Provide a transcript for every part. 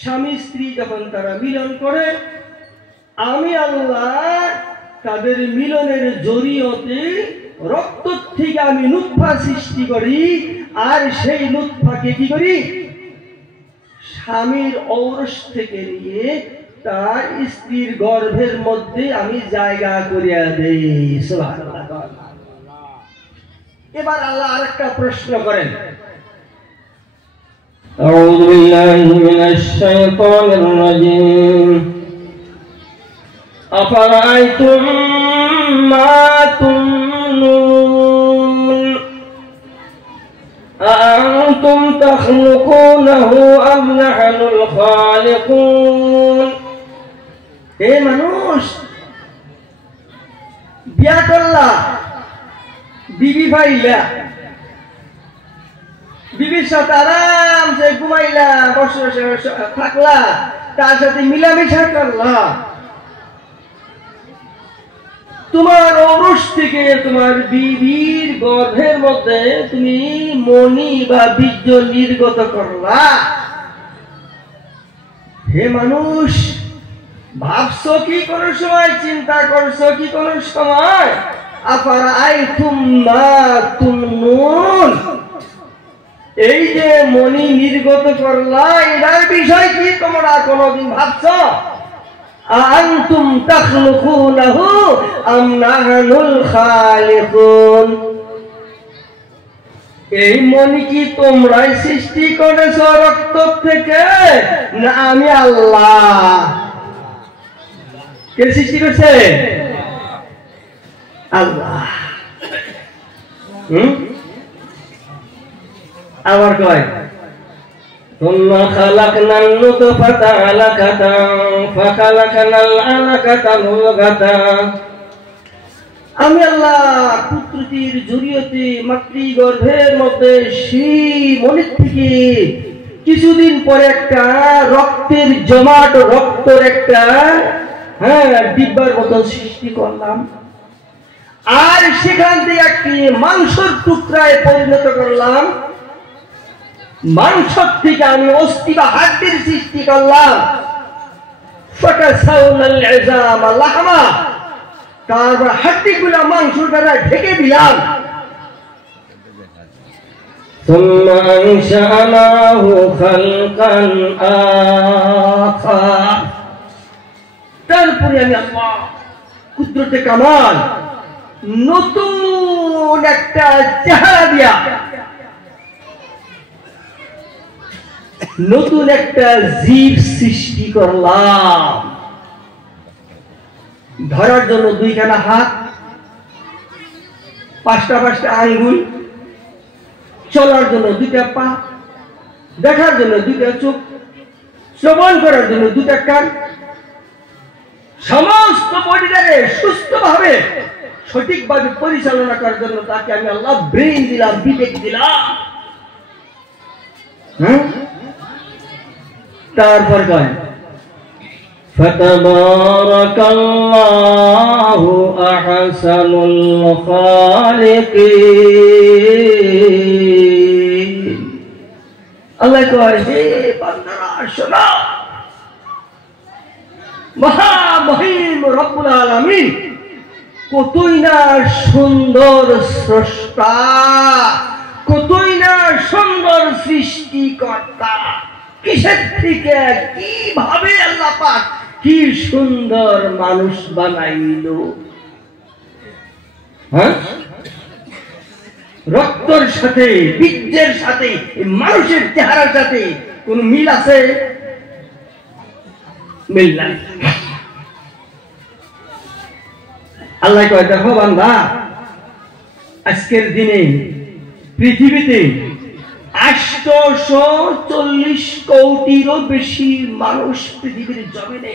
স্বামী স্ত্রী যখন তারা মিলন করে, আমি আল্লাহ তাদের মিলনের জরিয়তে রক্ত থেকে আমি নুতফা সৃষ্টি করি, আর সেই নুতফাকে কি করি, স্বামীর ঔরস থেকে নিয়ে তার স্ত্রীর গর্ভের মধ্যে আমি জায়গা করিয়া দেই। সুবহানাল্লাহ। এবার আল্লাহ আরেকটা প্রশ্ন করেন, আউযু বিল্লাহি মিনাশ শাইতানির রাজীম। আফারাআইতুম মা তুমনুন আআনতুম তাখলুকুনাহু আম নাহনুল খালিকুন। হে মানুষ, বিয়া করলা, বিবি পাইলা, বিবির সাথে আরামসে ঘুমাইলা, বসে বসে থাকলা, তার সাথে মিলামিশা করলা, তোমার ঔরস থেকে তোমার বিবির গর্ভের মধ্যে তুমি মনি বা বীর্য নির্গত করলা। হে মানুষ, ভাবছো কি কোন সময়, চিন্তা করছো কি কোন সময়, আফারাআইতুম মা তুমনুন, এই যে মনি নির্গত করলা, এটার বিষয় কি তোমরা কোনদিন ভাবছো? আনতুম তাখলুকুনাহু আম নাহনুল খালিকুন, এই মনি কি তোমরাই সৃষ্টি করেছো রক্ত থেকে, না আমি আল্লাহ? কে সৃষ্টি করছে? আল্লাহ। আবার কয়, ثم خلقنا النطفة علقة فخلقنا العلقة مضغة। আমি আল্লাহ পুত্রটির জরিয়তে মাতৃগর্ভের মধ্যে সেই মনের থেকে কিছুদিন পরে একটা রক্তের জমাট, রক্তের একটা ডিব্বার মতো সৃষ্টি করলাম, আর সেখান থেকে একটি মাংসের টুকরায় পরিণত করলাম, মাংস থেকে আমি অস্থি বা হাড্ডির সৃষ্টি করলাম, ফাকাসাউনাল ইযামা লাহমা, তারপর হাড্ডিগুলো মাংস দ্বারা ঢেকে দিলাম। সুম্মা আনশানাহু খালকান আখার, তারপরে আমি আল্লাহ কুদরতে কামাল নতুন একটা চেহারা দিয়া, নতুন একটা জীব সৃষ্টি করলাম, ধরার জন্য দুইখানা হাত, পাঁচটা পাঁচটা আঙ্গুল, চলার জন্য দুইটা পা, দেখার জন্য দুইটা চোখ, শ্রবণ করার জন্য দুইটা কান, সমস্ত বডিটাকে সুস্থভাবে সঠিকভাবে পরিচালনা করার জন্য তাকে আমি আল্লাহ ব্রেইন দিলাম, বিবেক দিলাম। তারপর কয়, ফাতাবারাকাল্লাহু আহসানুল খালিকিন। আল্লাহ কয়, হে বান্দারা শোনো, মহামহিম রব্বুল আলামিন কতই না সুন্দর স্রষ্টা, কতই না সুন্দর সৃষ্টিকর্তা। কিসের থেকে, কিভাবে আল্লাহ পাক কি সুন্দর মানুষ বানাইল। রক্তের সাথে, বীর্যের সাথে, মানুষের চেহারার সাথে কোন মিল আছে? মিল নাই। আল্লাহ কয়, দেখো বান্দা, আজকের দিনে পৃথিবীতে 840 কোটিরও বেশি মানুষ পৃথিবীর জমিনে।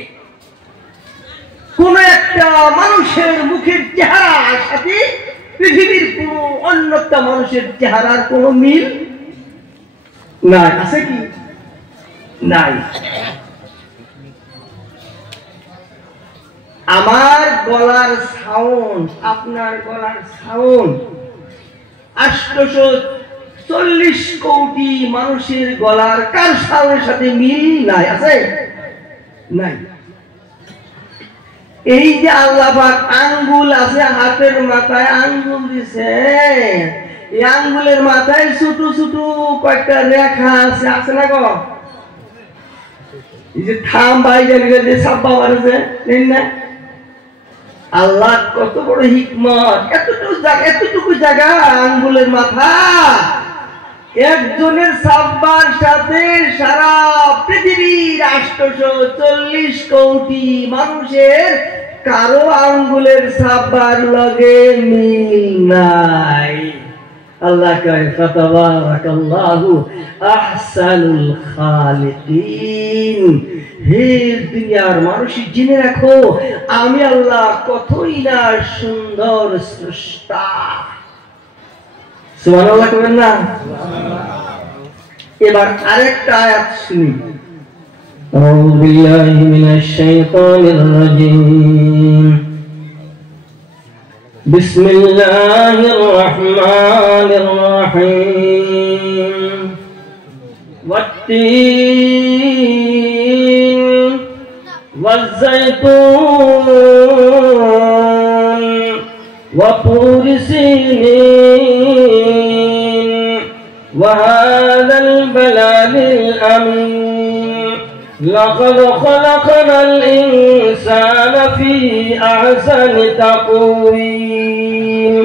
কোন একটা মানুষের মুখের চেহারার সাথে পৃথিবীর কোন অন্য একটা মানুষের চেহারার কোন মিল নাই। আছে কি? নাই। আমার গলার সাউন্ড, আপনার গলার সাউন্ড 40 কোটি মানুষের গলার কার সালের সাথে মিল নাই, আছে নাই? এই যে আল্লাহ পাক আঙ্গুল আছে, হাতের মাথায় আঙ্গুল দিছে, এই আঙ্গুলের মাথায় ছোট ছোট কয়েকটা রেখা আছে, আছে না গো? এই যে থাম ভাই যে সাব্বা মারছে না, আল্লাহ কত বড় হিকমত, এতটুকু জায়গা আঙ্গুলের মাথা, একজনের সাব্বার সাথে সারা পৃথিবীর 840 কোটি মানুষের কারো আঙ্গুলের সাব্বার লগে মিল নাই। আল্লাহ কয় ফাতাবারাকাল্লাহু আহসানুল খালিকিন। হে দুনিয়ার মানুষ, জেনে রাখো আমি আল্লাহ কতই না সুন্দর স্রষ্টা। সুবহানাল্লাহ করেন না? এবার আরেকটা আয়াত শুনি। আউযু বিল্লাহি মিনাশ শাইতানির রাজীম। বিসমিল্লাহির রহমানির রহিম। ওয়াত-তিন ওয়াজ-যাইতুন ওয়া তুরি সিনিন ওয়া হাযাল বালাদিল আমিন। লাকাদ খালাকনাল ইনসানা ফি আহসানি তাকওয়িম।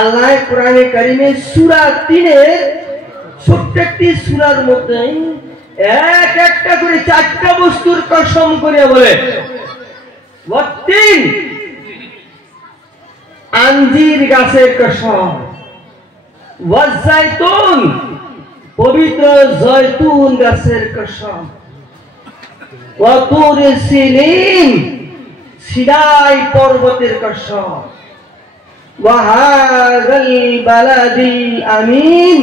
আল্লাহ কোরআনে কারিমে সূরা 3 এর প্রত্যেকটি সূরার মধ্যে এক একটা করে 4টা বস্তুর কসম করে বলে। ওয়াত-তিন, আঞ্জির গাছের কসম। ওয়াজ-যাইতুন, পবিত্র জয়তুন গাছের কসম। ওয়া তুরি সিনিন, সিনাই পর্বতের কসম। ওয়া হাযাল বালাদিল আমিন,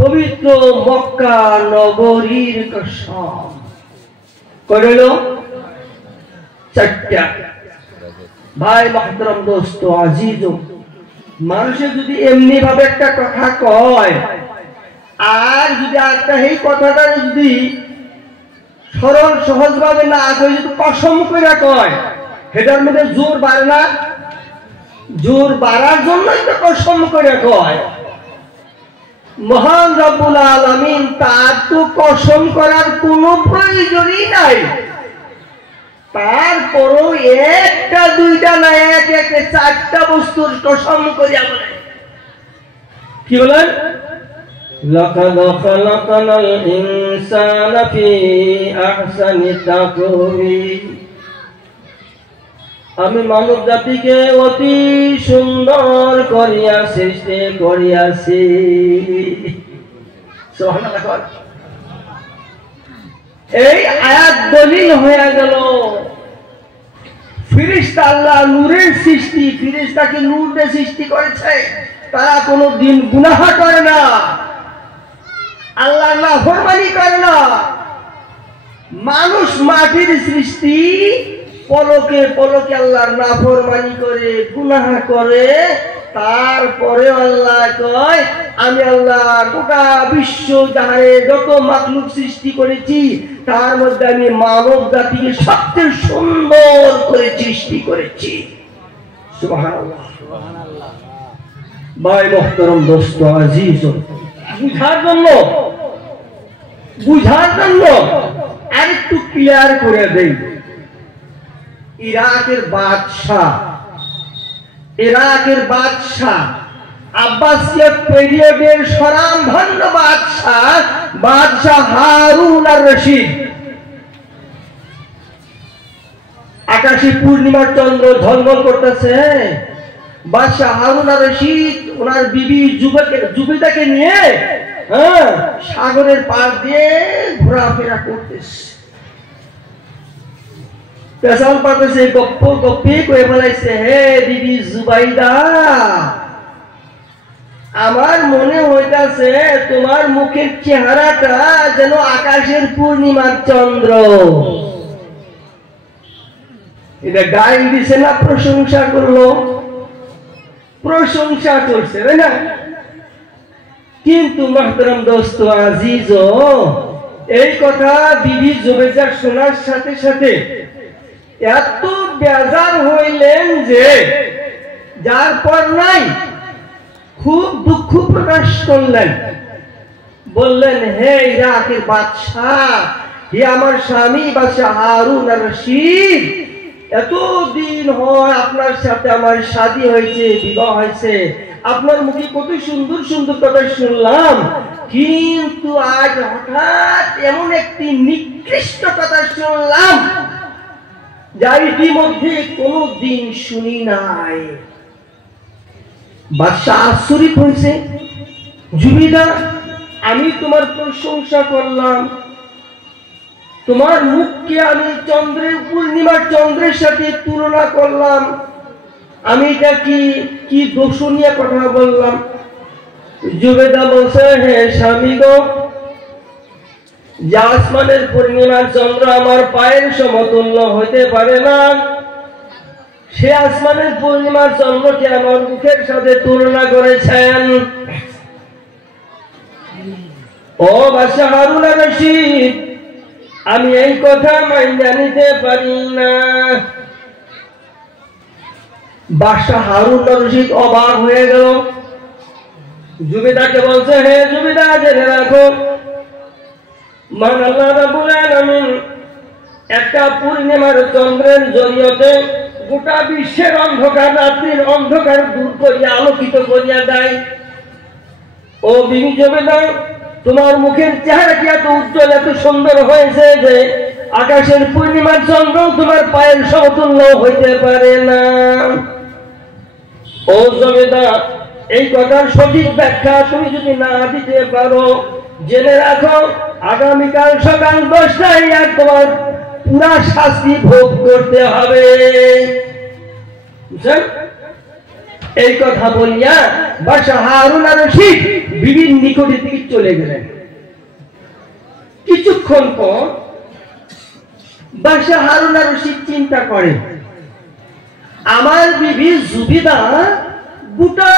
পবিত্র মক্কা নগরীর কসম। কইল 4টা। ভাই মুহতারাম দোস্ত আজিজ, মানুষে যদি এমনি ভাবে একটা কথা কয়, আর যদি একটা এই কথাটা যদি সরল সহজ ভাবে না কই, যদি কসম করে কয়, সেটার মধ্যে জোর বাড়ে না? জোর বাড়ার জন্যই তো কসম করে কয়। মহান রব্বুল আলামিন তার তো কসম করার কোনো প্রয়োজনই নাই, তারপরও একটা দুইটা না, এক একে 4টা বস্তুর কসম করিয়া বলে। কি বলেন? লাকাদ খালাকনাল ইনসানা ফি আহসানি তাকওয়িম। আমি মানব জাতিকে অতি সুন্দর করিয়া সৃষ্টি করিয়াছি। সুবহানাল্লাহ। এই আয়াত দলিল হয়ে গেল ফেরেশতা আল্লাহ নূরের সৃষ্টি, ফেরেশতাকে নূর দিয়ে সৃষ্টি করেছে, তারা কোনো দিন গুনাহ করে না, আল্লাহর নাফরমানি করে না। মানুষ মাটির সৃষ্টি, পলকে পলকে আল্লাহর নাফরমানি করে, গুনাহ করে, তারপরে আল্লাহ কয় আমি আল্লাহ গোটা বিশ্ব জাহানে যত মাখলুক সৃষ্টি করেছি তার মধ্যে আমি মানব জাতিকে সবচেয়ে সুন্দর করে সৃষ্টি করেছি। সুবহানাল্লাহ। ভাই মুহতারাম দোস্ত আজিজ, বুঝার জন্য আরেকটু ক্লিয়ার করে দেই। ইরাকের বাদশাহ আব্বাসীয় পিরিয়ডের স্বনামধন্য বাদশাহ হারুন আর রশিদ, আকাশে পূর্ণিমার চন্দ্র ঝলমল করতেছে, বাদশাহ হারুন আর রশিদ ওনার বিবি জুবেদাকে নিয়ে সাগরের পার দিয়ে ঘোরাফেরা করতেছে। পেশাল পাতেছে, গপ্পি কয়ে বলাইছে, হে বিবি জুবাইদা, আমার মনে হইতাছে তোমার মুখের চেহারাটা যেন আকাশের পূর্ণিমার চন্দ্র। এটা গাইন দিছে না প্রশংসা করলো? প্রশংসা করছে, তাই না? কিন্তু মুহতারাম দোস্ত আজিজ, এই কথা বিবি জুবেদা শোনার সাথে সাথে এত বেজার হইলেন যে যার পর নাই খুব দুঃখ প্রকাশ করলেন। বললেন, হে ইরাকের বাদশাহ, হে আমার স্বামী বাদশাহ হারুন আর রশিদ, এতদিন হয় আপনার সাথে আমার শাদী হয়েছে, বিবাহ হয়েছে, আপনার মুখে কত সুন্দর সুন্দর কথা শুনলাম, কিন্তু আজ হঠাৎ এমন একটি নিকৃষ্ট কথা শুনলাম যা ইতিমধ্যে কোনদিন শুনি নাই। বাদশাহ আশ্চর্য হয়েছে। জুবেদা, আমি তোমার প্রশংসা করলাম, তোমার মুখকে আমি পূর্ণিমার চন্দ্রের সাথে তুলনা করলাম, আমি এটা কি দোষণীয় কথা বললাম? জুবেদা বলছে, হে স্বামী গো, যে আসমানের পূর্ণিমার চন্দ্র আমার পায়ের সমতুল্য হইতে পারে না, সে আসমানের পূর্ণিমার চন্দ্রকে আমার মুখের সাথে তুলনা করেছেন। ও বাদশাহ হারুন আর রশিদ, আমি এই কথা মাইনা নিতে পারি না। বাদশাহ হারুন আর রশিদ অবাক হয়ে গেল। জুবেদাকে বলছে, হে জুবেদা, জেনে রাখো, মান আল্লাহ রাব্বুল আলামিন একটা পূর্ণিমার চন্দ্রের জরিয়তে গোটা বিশ্বের অন্ধকার, রাত্রির অন্ধকার দূর করিয়া আলোকিত করিয়া দেয়। ও বিবি জুবেদা, তোমার মুখের চেহারা কি এত উজ্জ্বল, এত সুন্দর হয়েছে যে আকাশের পূর্ণিমার চন্দ্র তোমার পায়ের সমতুল্য হইতে পারে না। ও জুবেদা, এই কথার সঠিক ব্যাখ্যা তুমি যদি না দিতে পারো, জেনে রাখো, আগামীকাল সকাল 10টায় তোমার পুরা শাস্তি ভোগ করতে হবে। বুঝছেন? এই কথা বলিয়া বাদশাহ হারুন আর রশিদ বিবির নিকটের দিকে চলে গেলেন। কিছুক্ষণ পর বাদশাহ হারুন আর রশিদ চিন্তা করে, আমার বিবি জুবেদা গোটা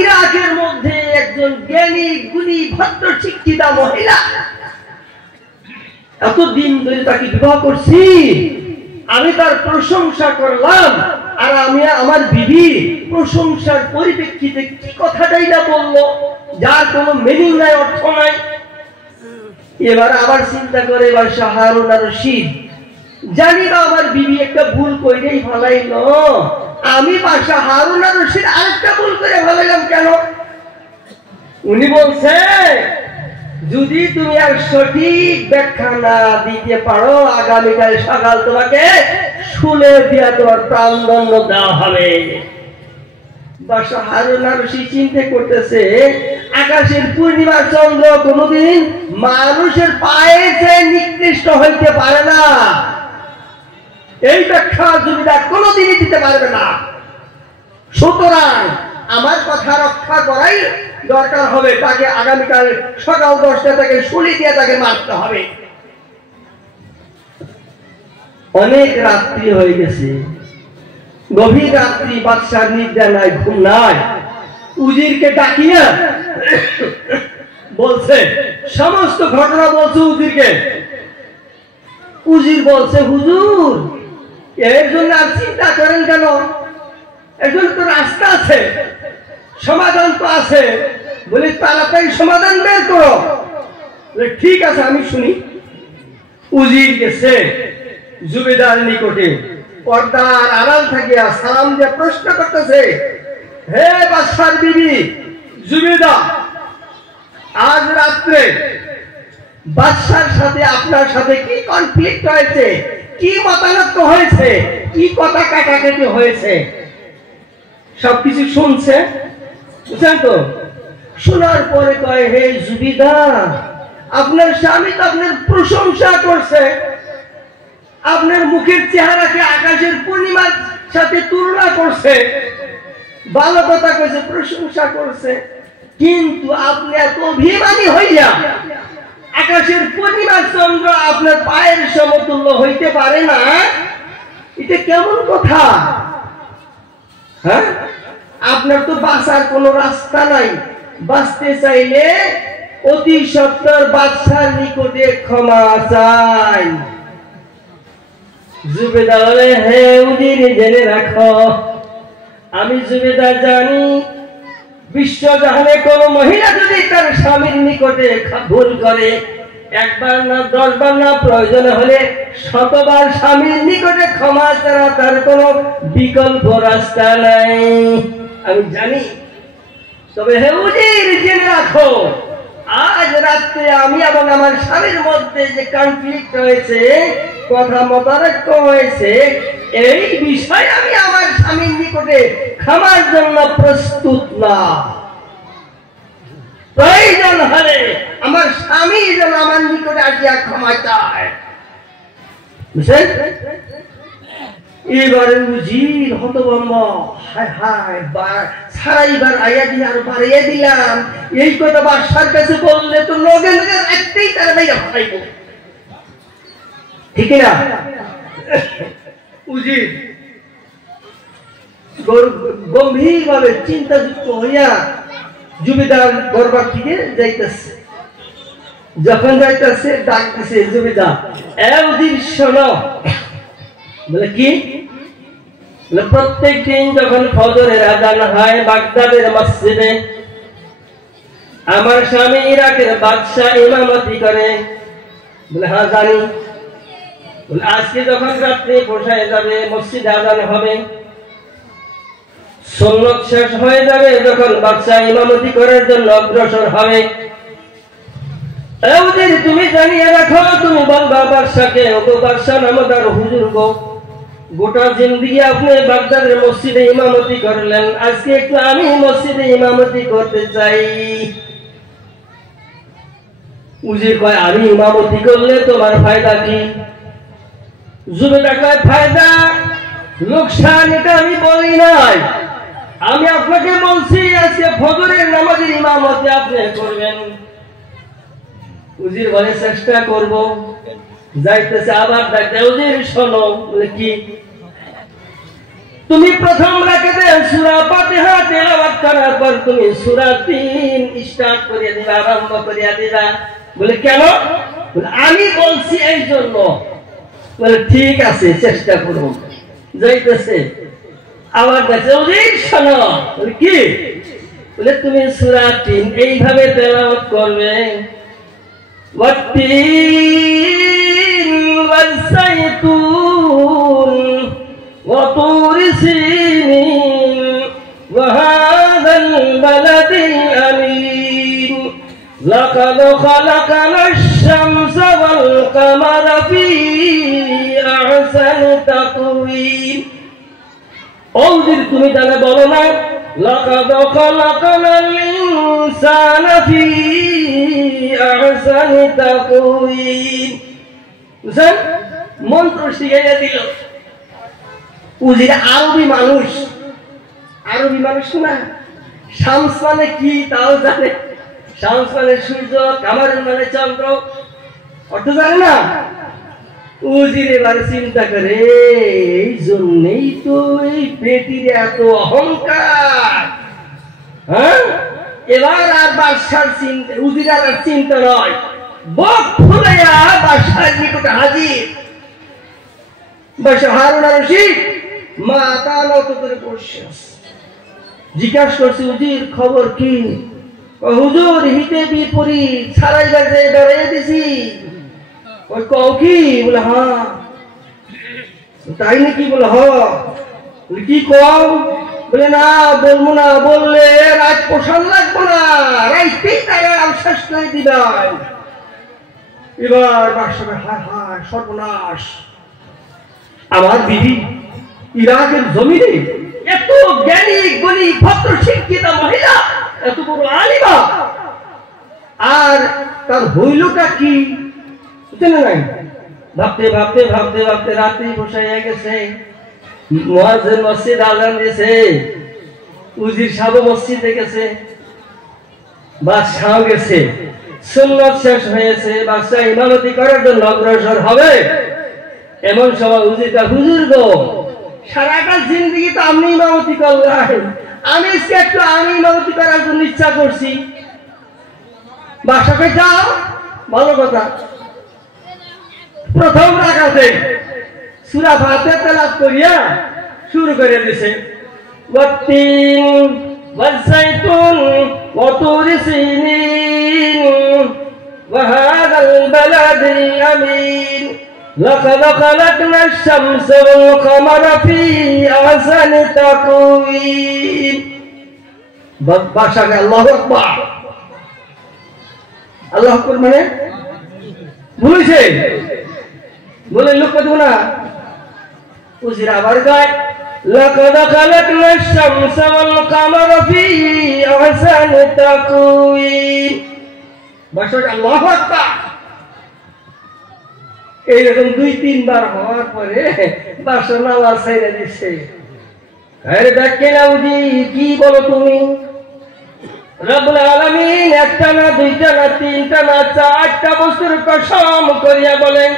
ইরাকের মধ্যে একজন জ্ঞানী গুণী ভদ্র শিক্ষিতা মহিলা, এতদিন ধরে তাকে বিবাহ করছি, আমি তার প্রশংসা করলাম, আর আমি আমার বিবি প্রশংসার পরিপ্রেক্ষিতে কি কথাটাই না বললো যার কোনো মিনিং নাই, অর্থ নাই। এবার আবার চিন্তা করে বাদশাহ হারুন আর রশিদ, জানি না আমার বিবি একটা ভুল কইরেই ফেলাইল, আমি বাদশাহ হারুন আর রশিদ আরেকটা ভুল করে ফেলাইলাম কেন? উনি বলছে, যদি তুমি আর সঠিক ব্যাখ্যা না দিতে পারো, আগামীকাল সকাল তোমাকে শুলে দিয়া তোমার প্রাণদণ্ড দেওয়া হবে। বাদশাহ হারুন আর রশিদ চিন্তা করতেছে, আকাশের পূর্ণিমা চন্দ্র কোনদিন মানুষের পায়ে চেয়ে নিকৃষ্ট হইতে পারে না, এই ব্যাখ্যা জুবেদা কোনদিনই দিতে পারবে না। সুতরাং আমার কথা রক্ষা করাই দরকার হবে, তাকে আগামীকাল সকাল 10টা থেকে শুলি দিয়ে তাকে মারতে হবে। অনেক রাত্রি হয়ে গেছে, গভীর রাত্রি, বাদশার নিদ্রা নাই, ঘুম নাই। উজিরকে ডাকিয়া বলছে, সমস্ত ঘটনা বলছে উজিরকে। উজির বলছে, হুজুর, এর জন্য আর চিন্তা করেন কেন? এর জন্য তো রাস্তা আছে, সমাধান তো আছে। বলি, তাড়াতাড়ি সমাধান বের করো। ঠিক আছে, আমি শুনি। উজির গেছে জুবেদার নিকটে, পর্দার আড়াল থাকিয়া সালাম দিয়ে প্রশ্ন করতেছে, হে বাদশার বিবি জুবেদা, আজ রাত্রে বাদশার সাথে আপনার সাথে কি কনফ্লিক্ট হয়েছে, কি মতানৈক্য হয়েছে, কি কথা কাটাকাটি হয়েছে? সবকিছু শুনছে, বুঝছেন তো? শোনার পরে কয়, হে জুবেদা, আপনার স্বামী তো আপনার প্রশংসা করছে, আপনার মুখের চেহারাকে আকাশের পূর্ণিমার সাথে তুলনা করছে, ভালো কথা কইছে, প্রশংসা করছে, কিন্তু আপনি এত অভিমানী হইয়া আকাশের পূর্ণিমার চন্দ্র আপনার পায়ের সমতুল্য হইতে পারে না, এটা কেমন কথা? হ্যাঁ, আপনার তো বাঁচার কোনো রাস্তা নাই, বাঁচতে চাইলে অতি সত্বর বাদশার নিকটে ক্ষমা চাই। জুবেদা বলে, হে উজির, জেনে রাখো আমি জুবেদা জানি বিশ্বজাহানে কোন মহিলা যদি তার স্বামীর নিকটে ভুল করে, একবার না 10 বার না, প্রয়োজন হলে 100 বার স্বামীর নিকটে ক্ষমা ছাড়া তার কোনো বিকল্প রাস্তা নাই, আমি জানি। তবে হে উজির, জেনে রাখো আজ রাত্রে আমি এবং আমার স্বামীর মধ্যে যে কনফ্লিক্ট হয়েছে, কথা মতানৈক্য হয়েছে, এই বিষয়ে আমি আমার স্বামীর নিকটে ক্ষমার জন্য প্রস্তুত না। প্রয়োজন হলে আমার স্বামী যেন আমার নিকটে আসিয়া ক্ষমা চায়। বুঝছেন? এবারে উজির হতভম্ব, হায় হায়, সারাইবার আয়া দিলে আর বাড়িয়ে দিলাম, এই কথা বাদশার কাছে বললে তো লগে লগে একটাই তার ভাইয়া ভাইব, ঠিক না? উজির গম্ভীর ভাবে চিন্তাযুক্ত হইয়া জমিদার দরবার থেকে যাইতেছে। যখন যাইতেছে ডাকতেছে, জমিদার, এ উজির শোনো। বলে কি? বলে প্রত্যেক দিন যখন ফজরের আযান হয় বাগদাদের মসজিদে, আমার স্বামী ইরাকের বাদশা ইমামতি করে। বলে হ্যাঁ জানি। বলে আজকে যখন রাত্রে পোষায় যাবে, মসজিদে আযান হবে, সুন্নত শেষ হয়ে যাবে, যখন বাদশা ইমামতি করার জন্য অগ্রসর হবে, তুমি জানিয়ে রাখো, তুমি বলবা বাদশাকে, ও বাদশা নামদার হুজুর গো, গোটা জিন্দেগি আপনি বাগদাদের মসজিদে ইমামতি করলেন, আজকে একটু আমি মসজিদে ইমামতি করতে চাই। উজির কয়, আমি ইমামতি করলে তোমার ফায়দা কি? জুবেদা কয়, ফায়দা লোকসান এটা আমি বলি নাই, আমি আপনাকে বলছি আজকে ফজরের নামাজের ইমামতি আপনি করবেন। উজির বলে, চেষ্টা করব। যাইতেছে, আবার ডাকতে, উজির শোনো। বলে কি? তুমি প্রথম রাকাতে সূরা ফাতিহা তেলাওয়াত করার পর তুমি সূরা 3 স্টার্ট করিয়ে দিবা, আরম্ভ করিয়ে দিবা। বলে কেন? বলে আমি বলছি এই জন্য। বলে ঠিক আছে, চেষ্টা করব। যাইতেছে, আবার ডাকছে, উজির শোনো। বলে কি? বলে তুমি সূরা 3 এইভাবে তেলাওয়াত করবে, والتين والزيتون وطور سينين وهذا البلد الأمين لقد خلقنا الشمس والقمر في أحسن تقويم। ওদের তুমি জানা বলো না, لقد خلقنا الإنسان في أحسن تقويم। বুঝছেন? মন্ত্র শিখাইয়া দিল। উজির আরবি মানুষ, আরবি মানুষ না, শামস মানে কি তাও জানে। শামস মানে সূর্য, কামার মানে চন্দ্র, অর্থ জানে না। উজির এবার চিন্তা করে, এই জন্যই তো এই বেটির এত অহংকার। হ্যাঁ, এবার আর বাদশার চিন্তা, উজির আর চিন্তা নয়, বক ফুলাইয়া বাদশার নিকটে হাজির। বাদশা হারুন আর রশিদ মাথা নত করে বসে আছে। জিজ্ঞাসা করছে, উজির খবর কি? হুজুর হিতে বিপরীত, ছাড়াইবার যে ডরাইয়া দিছি। ওই কও কি? বলে হ্যাঁ। তাই নাকি? বলে হ। কি কও? বলে না বলবো না, বললে রাত পোষণ লাগবো না, রাইতেই তারা শেষ করে দিবেন। এবার বাদশা, হায় হায় সর্বনাশ, আমার বিবি ইরাকের জমিনে এত জ্ঞানী গুণী ভদ্র শিক্ষিত মহিলা, এত বড় আলিমা, আর তার হইলটা কি? নাই। ভাবতে ভাবতে ভাবতে ভাবতে রাত্রি বসাইয়া গেছে। মুয়াজ্জিন মসজিদ আযান দিয়েছে, উজির সাহেব মসজিদে গেছে, বাদশাহ গেছে, সুন্নাত শেষ হয়েছে, বাদশাহ ইমামতি করার জন্য অগ্রসর হবে। এমন সময় উজিরটা, হুজুর গো, সারাটা জিন্দেগি তো আপনি ইমামতি করলেন, আমি একটু আমি ইমামতি করার জন্য ইচ্ছা করছি। বাসাকে যাও, ভালো কথা। প্রথম রাকাতে সূরা ফাতিহা তেলাওয়াত করিয়া শুরু করে দিয়েছে, ওয়াত্তিন ওয়াজ-যাইতুন ওয়া তুরি সিনিন ওয়া হাযাল বালাদিল আমিন লাকাদ খালাকনা আশ-শামসা ওয়াল কামারা ফি আহসানি তাকওয়িম। বাসাকে আল্লাহু আকবার, আল্লাহ আকবার মানে বলেছে, বলে লোক দেব না। উজির আবার গায়, লাকাদ খালাকনা আশ-শামসা ওয়াল কামারা ফি আহসানি তাকওয়িম। বাসাকে আল্লাহু আকবার। এইরকম 2-3 বার হওয়ার পরে বাসা নামাজ ছেড়ে দিচ্ছে। আরে দেখে না উজি, কি বলো তুমি? রব্বুল আলামিন একটা না, দুইটা না, তিনটা না, 4টা বছর কসম করিয়া বলেন,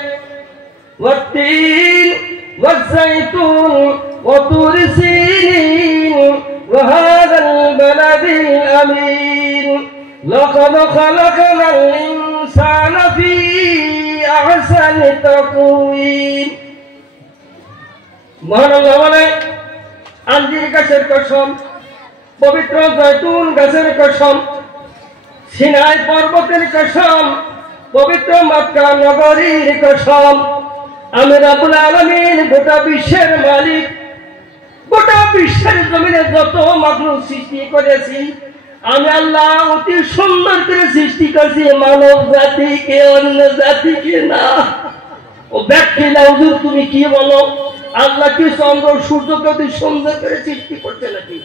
ওয়াত্তিন ওয়াজ-যাইতুন ওয়া তুরি সিনিন ওয়া হাযাল বালাদিল আমিন লাকাদ খালাকনাল ইনসানা ফি আহসানি তাকওয়িম। মহান আল্লাহ বলে, আঞ্জির গাছের কসম, পবিত্র জৈতুন গাছের কসম, সিনাই পর্বতের কসম, পবিত্র মক্কা নগরীর কসম, আমি রব্বুল আলামিন গোটা বিশ্বের মালিক, গোটা বিশ্বের জমিনে যত মাখলুক সৃষ্টি করেছি আমি আল্লাহ অতি সুন্দর করে সৃষ্টি করছি, মানব জাতিকে, অন্য জাতিকে না। ও ব্যাখ্যা হুজুর তুমি কি বলো? আল্লাহ কি চন্দ্র সূর্যকে অতি সুন্দর করে সৃষ্টি করছে নাকি?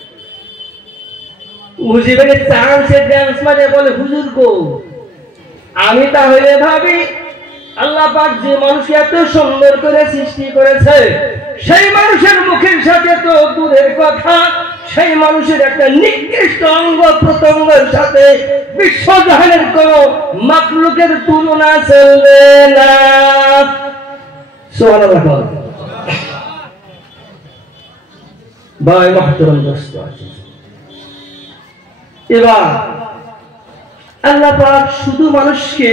মুজিবের চান্সে ড্যান্স মারে বলে, হুজুর গো, আমি তাহলে ভাবি আল্লাহ পাক যে মানুষকে এত সুন্দর করে সৃষ্টি করেছে, সেই মানুষের মুখের সাথে তো দূরের কথা, সেই মানুষের একটা নিকৃষ্ট অঙ্গ প্রত্যঙ্গের সাথে বিশ্বজাহানের কোন মাখলুকের তুলনা চলবে না। সুবহানাল্লাহ। ভাই মুহতারাম দোস্ত, এবার আল্লাহ পাক শুধু মানুষকে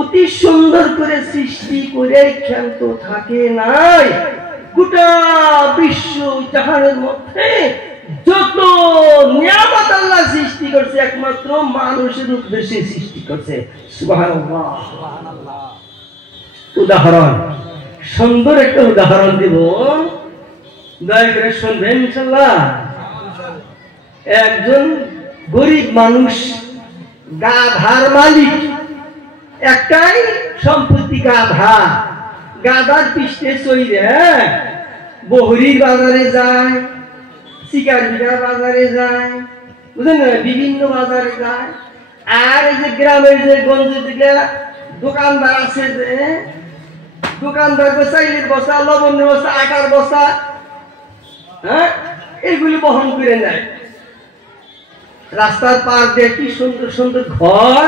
অতি সুন্দর করে সৃষ্টি করে ক্ষান্ত থাকে নাই, গোটা বিশ্ব জাহানের মধ্যে যত নিয়ামত আল্লাহ সৃষ্টি করছে একমাত্র মানুষের উদ্দেশ্যে সৃষ্টি করছে। সুবহানাল্লাহ। উদাহরণ, সুন্দর একটা উদাহরণ দিব, দয়া করে শুনবেন ইনশাআল্লাহ। একজন গরিব মানুষ, গাধার মালিক, একটাই সম্পত্তি গাধা। গাধার পৃষ্ঠে চইরে বহরির বাজারে যায়, শিকারবিঘা বাজারে যায়, বুঝলেন না, বিভিন্ন বাজারে যায়। আর এই যে গ্রামের যে গঞ্জের দিকে দোকানদার আছে, যে দোকানদার চাইলের বস্তা, লবণের বস্তা, আটার বস্তা, হ্যাঁ, এগুলি বহন করে নেয়। রাস্তার পার দিয়ে কি সুন্দর সুন্দর ঘর,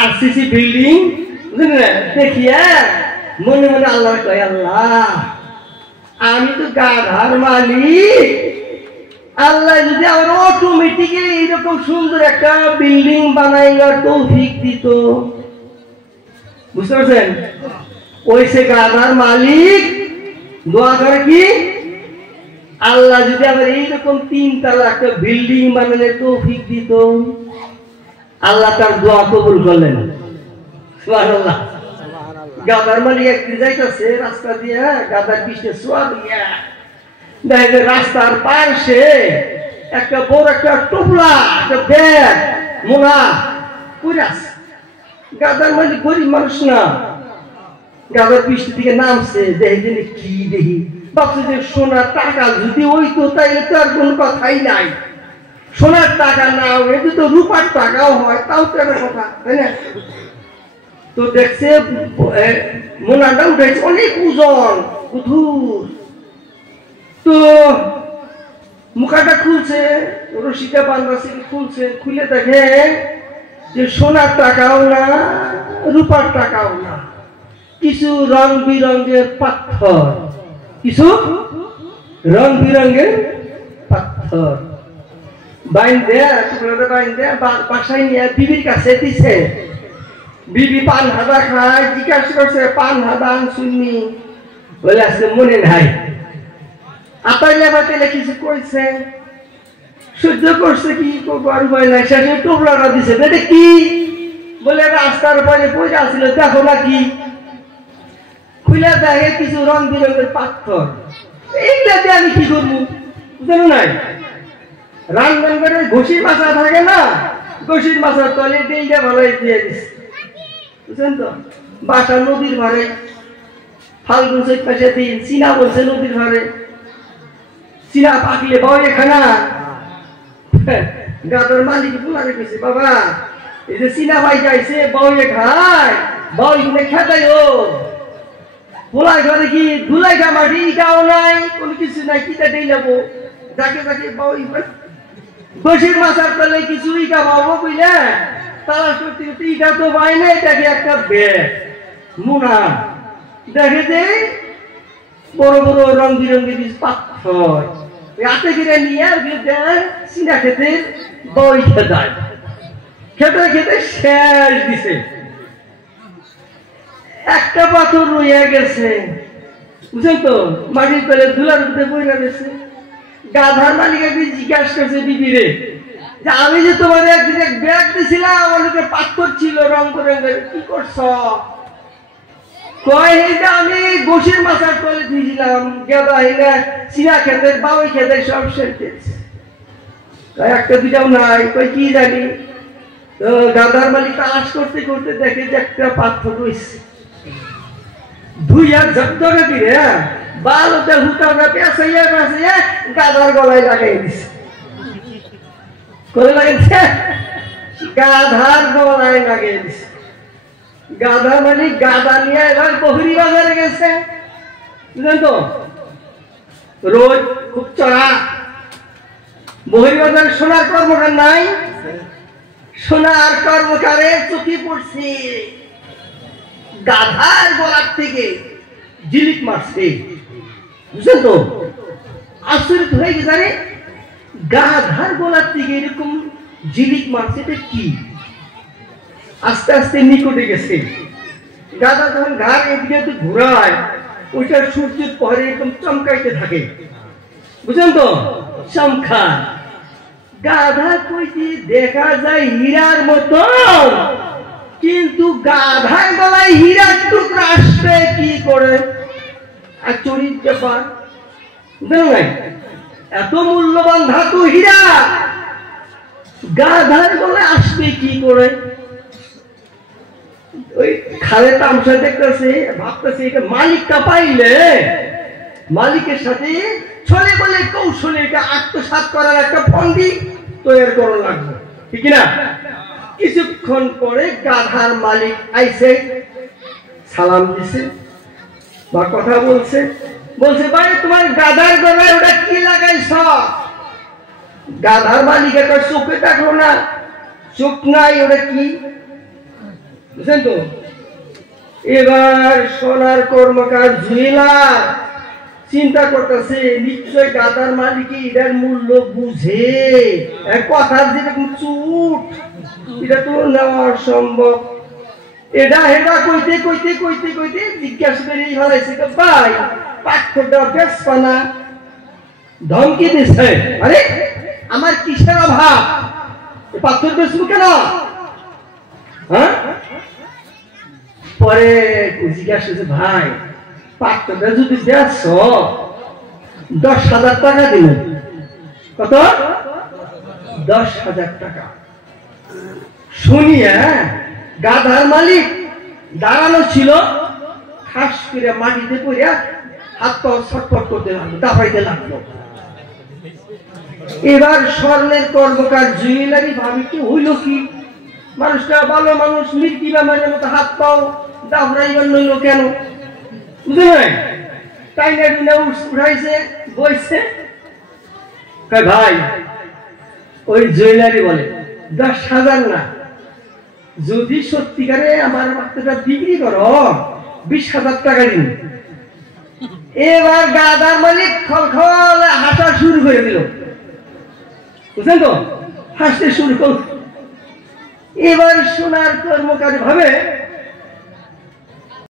আরসিসি বিল্ডিং, বুঝলেন না, দেখিয়া মনে মনে আল্লাহ কয়, আল্লাহ আমি তো গাধার মালিক, আল্লাহ যদি আমার অটোমেটিক্যালি এইরকম সুন্দর একটা বিল্ডিং বানাইবার তৌফিক দিত। বুঝতে পারছেন? ওই সে গাধার মালিক দোয়া করে কি, আল্লাহ যদি আবার এইরকম 3 তলা একটা বিল্ডিং বানানোর তৌফিক দিত। আল্লাহ তার দোয়া কবুল করলেন। সুবহানাল্লাহ। গাধার মালিক একদিন যাইতেছে রাস্তা দিয়ে, গাধার পিছনে শোয়া দিয়া দেখে রাস্তার পাশে একটা বড় একটা টুপলা, একটা ব্যাগ মোনা পড়ে আছে। গাধার মালিক গরিব মানুষ না, গাধার পিছন থেকে নামছে, দেখে কি দেখি, ভাবছে যে সোনার টাকা যদি হইতো তাইলে তো আর কোনো কথাই নাই। সোনার টাকা না হয়ে তো রূপার টাকাও হয়, তাও তো একটা কথা, তাই না? তো দেখছে মোনাটা উঠেছে, অনেক ওজন, গধুর। তো মুখাটা খুলছে, রশিটা বান্ধা খুলছে, খুলে দেখে যে সোনার টাকাও না, রূপার টাকাও না, কিছু রং বিরঙ্গের পাথর, কিছু রং বিরঙ্গের পাথর। বাইন্দে টুকরোটা বাইন্দে বাসায় নিয়ে বিবির কাছে দিছে। বিবি পান হাদা খায়, জিজ্ঞাসা করছে পান হাদা শুননি, বলে আসলে মনে নাই। আতাইলে বাতাইলে কিছু কইছে, সহ্য করছে, কি করবো আর উপায় নাই। শেষে টুকরাটা দিছে, এটা কি বলে রাস্তার পরে পয়সা আসছিল, দেখো না কি। খুলে দেখে কিছু রং বেরঙের পাথর। এইটা দিয়ে আমি কি করবো বুঝলো নাই। রান্না করে ঘষির মাছা থাকে না, ঘষির মাছার তলে দিয়ে ভালো দিয়ে দিচ্ছে, বুঝলেন তো। বাসা নদীর ধারে, ফাল্গুন চৈত মাসে দিন, চীনা বলছে নদীর ধারে। চীনা পাকলে বাউয়ে খানা। গাদার মালিক পুনারে কইছে, বাবা এই যে চীনা ভাই যাইছে বাউয়ে খায়, বাউই গুলো খেতাই ও পোলাই ঘরে কি ধুলাই খা মাটি গাও নাই, কোনো কিছু নাই, কিটা দিয়ে যাবো যাকে যাকে বাউই বসির মাছার তলে কিছু ইটা পাবো বুঝলে। তারা সত্যি সত্যি ইটা তো পাই না, এটাকে একটা ব্যাগ মুনা দেখে যে বড় বড় রং বিরঙ্গি পাথর হাতে কিনে নিয়ে চীনা খেতে বই খেতায়, খেতে খেতে শেষ দিছে। একটা পাথর রয়ে গেছে, বুঝলেন তো, মাটির তলে ধুলার উপরে বইরা গেছে। গাধার মালিক একদিন জিজ্ঞাসা করছে বিবিরে, যে আমি যে তোমার একদিন এক ব্যাগ দিছিলাম, অনেকে পাথর ছিল রং বেরঙের, কি করছ? কয় এইটা আমি গোসির মাথার তলে দিয়েছিলাম, গেদা হেগা চিনা খেতের বাউই খেতের সব শেষ দিয়েছে। একটা দুটাও নাই, কই কি জানি। তো গাধার মালিক তালাশ করতে করতে দেখে যে একটা পাথর রয়েছে, ধুইয়া ঝকঝকে দিয়ে বালুতে হুটাটা পেঁচাইয়া পেঁচাইয়া গাধার গলায় লাগাই দিছে। করে লাগাইছে, গাধার গলায় লাগিয়ে দিছে। গাধা মানে গাধা নিয়ে এবার বহরি বাজারে গেছে, বুঝলেন তো। রোজ খুব চড়া, বহরি বাজারে সোনার কর্মকার নাই, সোনার কর্মকারে চুকি পড়ছে, গাধার গলার থেকে জিলিক মারছে, বুঝলেন তো। আশ্চর্য হয়ে গেছে, আরে গাধার গলার থেকে এরকম জিলিক মারছে, এটা কি? আস্তে আস্তে নিকটে গেছে। গাধা যখন ঘাড় এদিকে ঘুরায়, ওইটা সূর্যের পরে একদম চমকাইতে থাকে, বুঝলেন তো, চমকা। গাধা কইতে দেখা যায় হীরার মতন, কিন্তু গাধার গলায় হীরার টুকরা আসবে কি করে? আচরিত ব্যাপার, বুঝলেন? এত মূল্যবান ধাতু হীরা গাধার গলায় আসবে কি করে? ওই খালে তামসা দেখতেছে, ভাবতেছে এটা মালিকটা পাইলে মালিকের সাথে ছলে বলে কৌশলে এটা আত্মসাৎ করার একটা ফন্দি তৈরি করা লাগবে, ঠিক না? কিছুক্ষণ পরে গাধার মালিক আইছে, সালাম দিছে বা কথা বলছে, বলছে ভাই তোমার গাধার গলায় ওটা কি লাগাইছ? গাধার মালিক একটা চোখে দেখলো না, চোখ নাই, ওটা কি? বুঝলেন তো। এবার সোনার কর্মকার জুয়েলার চিন্তা করতেছে, নিশ্চয় গাধার মালিক এটার মূল্য বুঝে, কথার যেরকম চুট, এটা তো নেওয়া সম্ভব। এটা হেটা কইতে কইতে কইতে কইতে জিজ্ঞাসা করে ফেলাইছে, ভাই পাথরটা বেশ পানা, ধমকি দিচ্ছে। আরে আমার কিসের অভাব, পাথর বেশবো কেন? হ্যাঁ, পরে জিজ্ঞাসা করছে, ভাই পাথরটা যদি বেশ 10,000 টাকা দিল। কত? 10,000 টাকা। শুনিয়া গাধার মালিক দাঁড়ানো ছিল, খাস করে মাটিতে পড়িয়া হাত পা ছটফট করতে লাগলো, দাপাইতে লাগলো। এবার স্বর্ণের কর্মকার জুয়েলারি ভাবি কি হইল কি, মানুষটা ভালো মানুষ, মৃত্যু বেমারের মতো হাত পাও দাবড়াইবার নইল কেন, বুঝলেন? তাই না উঠাইছে, বইছে। ভাই ওই জুয়েলারি বলে 10,000 না, যদি সত্যিকারে আমার মাত্রটা বিক্রি করো 20,000 টাকা দিন। এবার গাধার মালিক খলখল হাঁটা শুরু করে দিল, বুঝলেন তো। হাসতে শুরু করল। এবার সোনার কর্মকার ভাবে